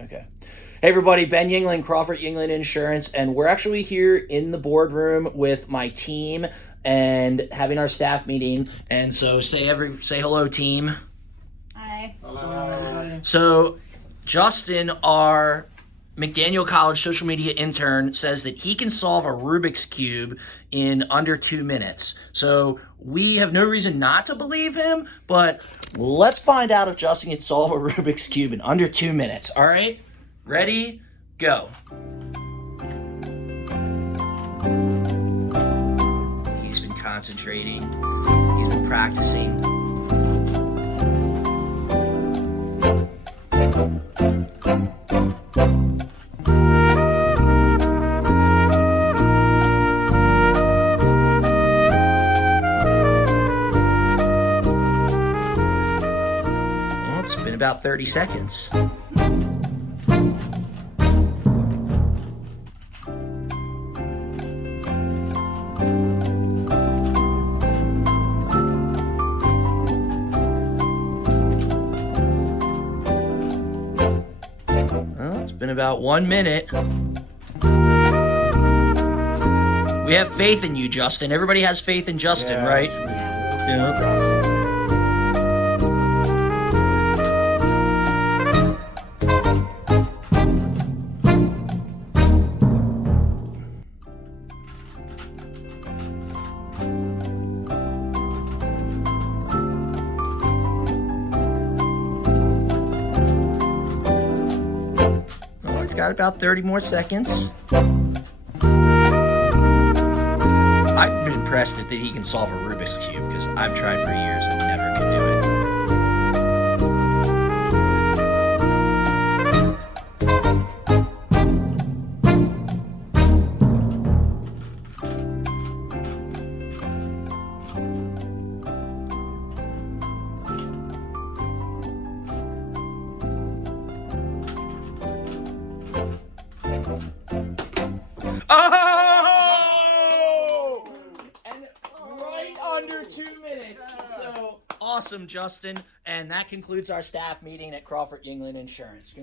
Okay. Hey everybody, Ben Yingling, Crawford Yingling Insurance, and we're actually here in the boardroom with my team and having our staff meeting. And so say hello, team. Hi. Hello. So Justin, our McDaniel College social media intern, says that he can solve a Rubik's Cube in under 2 minutes. So we have no reason not to believe him, but let's find out if Justin can solve a Rubik's Cube in under 2 minutes. All right? Ready? Go. He's been concentrating. He's been practicing. Well, it's been about 30 seconds. Well, it's been about 1 minute. We have faith in you, Justin. Everybody has faith in Justin, Yeah. right? Yeah. Oh, he's got about 30 more seconds. I've been impressed that he can solve a Rubik's Cube because I've tried for years and never could do it. Oh! And right under 2 minutes. So awesome, Justin. And that concludes our staff meeting at Crawford Yingling Insurance.